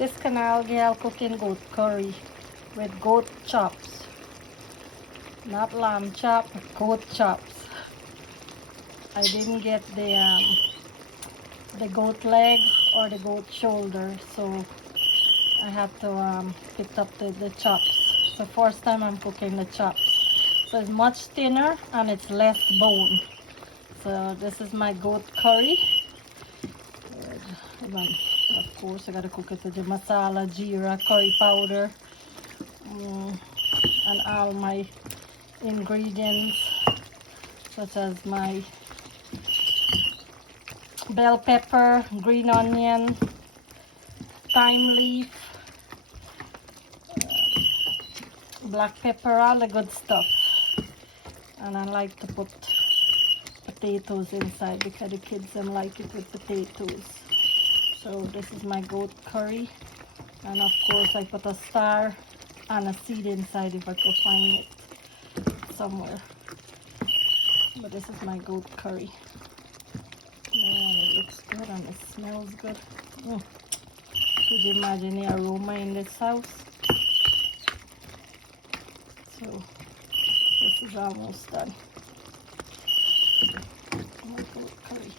This Canal Gyal cooking goat curry with goat chops. Not lamb chop, goat chops. I didn't get the goat leg or the goat shoulder, so I had to pick up the chops. So first time I'm cooking the chops. So it's much thinner and it's less bone. So this is my goat curry. Of course I gotta cook it with the masala, jeera, curry powder, and all my ingredients such as my bell pepper, green onion, thyme leaf, black pepper, all the good stuff. And I like to put potatoes inside because the kids don't like it with potatoes. So this is my goat curry, and of course I put a star and a seed inside if I could find it somewhere. But this is my goat curry. Man, it looks good and it smells good. Could you imagine the aroma in this house? So this is almost done. My goat curry.